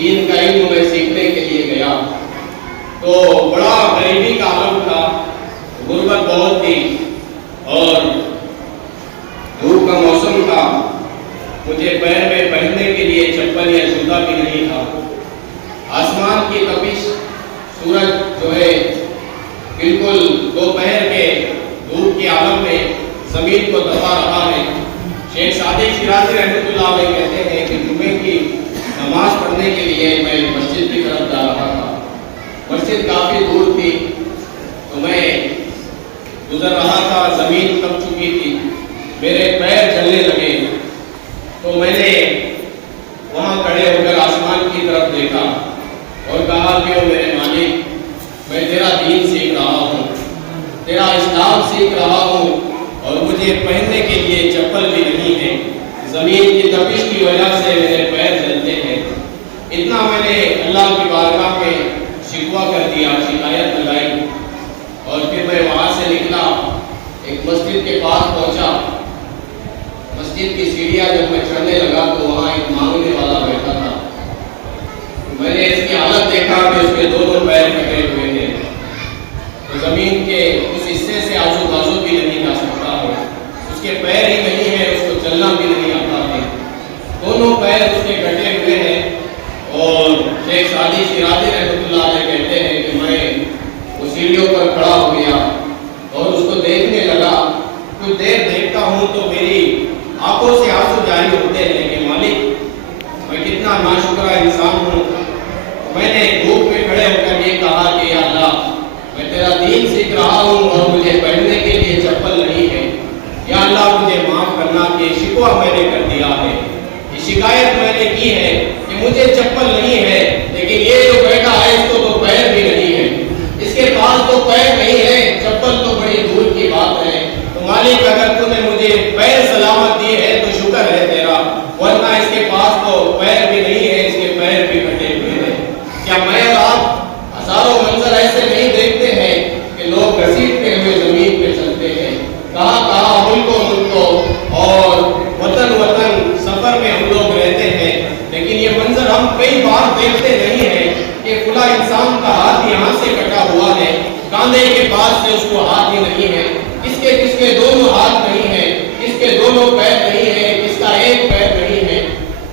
دین کا علم میں سیکھنے کے لیے گیا تو بڑا غریبی کا عالم تھا، غربت بہت تھی اور دھوپ کا موسم تھا، مجھے پیر میں پہننے کے لیے چپل یا جوتا بھی نہیں تھا۔ آسمان کی تپش، سورج جو ہے بالکل دوپہر کے دھوپ کے عالم میں زمین کو دبا رہا ہے۔ شیخ سعدی شیرازی رحمۃ اللہ علیہ کہتے ہیں کہ جمعے کی نماز پڑھنے کے لیے میں مسجد کی طرف جا رہا تھا، مسجد کافی دور تھی تو میں گزر رہا تھا، زمین تپ چکی تھی، میرے پیر جلنے لگے تو میں نے وہاں کھڑے ہو کر آسمان کی طرف دیکھا اور کہا کہ او میرے مالک، میں تیرا دین سیکھ رہا ہوں، تیرا اسلام سیکھ رہا ہوں اور مجھے پہننے کے لیے چپل بھی نہیں ہے، زمین کی تپش کی وجہ سے میرے پیر جلتے ہیں۔ اتنا میں نے اللہ کی بارگاہ میں شکوہ کر دیا، شکایت لگائی اور پھر میں وہاں سے نکلا، ایک مسجد کے پاس پہنچا۔ مسجد کی سیڑھیاں جب میں چڑھنے لگا تو وہاں ایک مانگنے والا بیٹھا تھا، میں نے اس کی حالت دیکھا کہ اس کے دونوں پیر کٹے ہوئے ہیں، تو زمین کے اس حصے سے آزو بازو بھی نہیں جا سکتا ہے، اس کے پیر ہی نہیں ہے، اس کو چلنا بھی نہیں آتا ہے، دونوں پیر اس کے کٹے ہوئے ہیں۔ اور شیخ سعدی شیرازی رحمۃ اللہ علیہ کہتے ہیں کہ میں وہ سیڑھیوں پر کھڑا ہو گیا اور اس کو دیکھنے لگا، کچھ دیر دیکھتا ہوں تو میری آنکھوں سے آنسو جاری ہوتے ہیں کہ مالک میں کتنا ناشکرہ انسان ہوں۔ میں نے دھوپ میں کھڑے ہو کر یہ کہا کہ یا اللہ، میں تیرا دین سیکھ رہا ہوں اور مجھے پہننے کے لیے چپل نہیں ہے، یا اللہ مجھے معاف کرنا کہ شکوہ میں نے کر دیا ہے، یہ شکایت میں نے کی ہے کہ مجھے چپل نہیں ہے، لیکن یہ جو بیٹا ہے اس کو تو پیر بھی نہیں ہے، اس کے پاس تو پیر نہیں ہے، چپل تو بڑی دور کی بات ہے۔ تو مالک اگر تو نے مجھے پیر سلامت دیے ہے تو شکر ہے تیرا، ورنہ اس کے پاس تو پیر بھی نہیں ہے، اس کے پیر بھی کٹے ہوئے ہیں۔ کیا میں اور آپ ہزاروں منظر ایسے نہیں دیکھتے ہیں کہ لوگ گھسیٹتے ہوئے زمین پہ چلتے ہیں، کہاں کہاں ملکوں اور وطن سفر میں ہم لوگ رہتے ہیں، لیکن یہ منظر ہم کئی بار دیکھتے نہیں ہیں کہ فلاں انسان کا ہاتھ یہاں سے کٹا ہوا ہے، کاندھے کے پاس سے اس کو ہاتھ ہی نہیں ہے، کس کے دونوں ہاتھ نہیں ہے، کس کے دونوں پیر نہیں ہے، کس کا ایک پیر نہیں ہے۔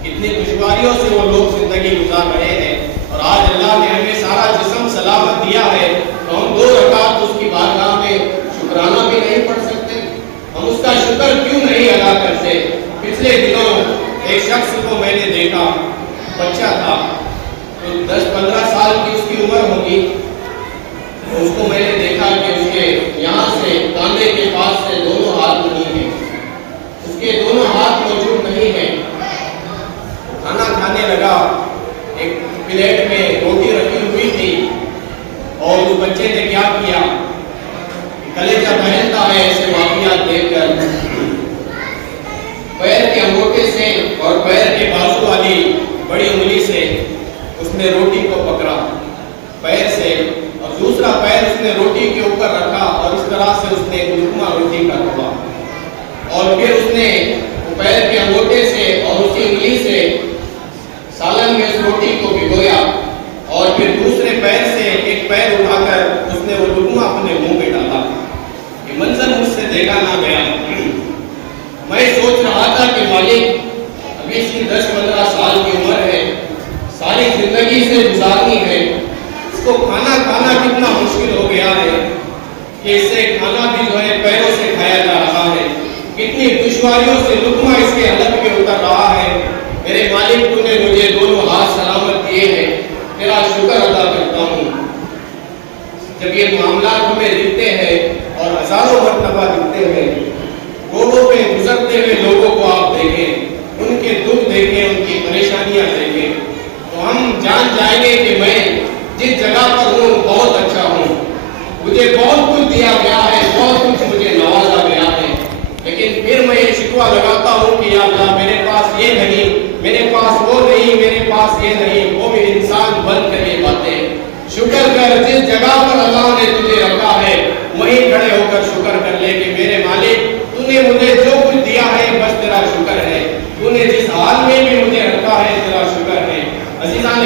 کتنی دشواریوں سے وہ لوگ زندگی گزار رہے ہیں اور آج اللہ نے ہمیں سارا جسم سلامت دیا ہے تو ہم 2 رکعت اس کی بارگاہ میں شکرانہ بھی نہیں پڑھ سکتے، ہم اس کا شکر کیوں نہیں ادا کرتے۔ پچھلے دنوں ایک شخص کو میں نے دیکھا، بچہ تھا، 10-15 سال کی اس کی عمر ہوگی، اس کو میں نے دیکھا کہ اس کے یہاں سے کاندھے کے پاس سے دونوں ہاتھ نہیں ہیں، اس کے دونوں ہاتھ موجود نہیں ہیں۔ کھانا کھانے لگا، ایک پلیٹ میں روٹی رکھی ہوئی تھی اور اس بچے نے کیا کیا، کلیجہ بہلتا ہے ایسے واقعات دیکھ کر، پیر کے انگوٹھے سے اور پیر کے بازو والی بڑی انگلی سے اس نے روٹی کو پکڑا پیر سے، اور دوسرا پیر اس نے روٹی کے اوپر رکھا اور اس طرح سے اس نے لقمہ روٹی کا توڑا، اور پھر اس نے پیر کے انگوٹھے سے اور اسی انگلی سے سالن میں اس روٹی کو بھگویا، اور پھر دوسرے پیر سے ایک پیر اٹھا کر اس نے وہ لقمہ اپنے منہ میں ڈالا۔ یہ منظر مجھ سے دیکھا نہ گیا۔ میں سوچ رہا تھا کہ مالک ابھی اس کی 10-15 سال کی عمر ہے، ساری زندگی سے گزارنی ہے، اس کو کھانا کتنا مشکل ہو گیا ہے کہ اس سے کھانا بھی جو ہے پیروں سے کھایا جا رہا ہے، کتنی دشواریوں سے لقمہ اس کے حلق میں اتر رہا ہے۔ میرے مالک تو نے مجھے دونوں ہاتھ سلامت دیے ہیں، تیرا شکر ادا کرتا ہوں۔ جب یہ معاملات ہمیں دکھتے ہیں اور ہزاروں مرتبہ دکھتے ہیں، روڈوں پہ گزرتے ہوئے لوگوں کو آپ دیکھیں، ان کے دکھ دیکھیں، ان کی پریشانیاں دیکھیں، تو ہم جان جائیں گے کہ میں جس جگہ پر ہوں بہت اچھا ہوں، مجھے بہت کچھ دیا گیا ہے، بہت کچھ مجھے نوازا گیا ہے، لیکن پھر میں یہ شکوہ لگاتا ہوں کہ یا اللہ میرے پاس یہ نہیں، میرے پاس وہ نہیں، میرے پاس یہ نہیں۔ وہ بھی انسان بن کر یہ باتیں شکر کر، جس جگہ پر اللہ نے تجھے رکھا ہے وہیں کھڑے ہو کر شکر کر لے کہ میرے مالک تو نے مجھے جو کچھ دیا ہے بس تیرا شکر ہے، تو نے جس حال میں بھی مجھے رکھا ہے تیرا شکر ہے۔ عزیزان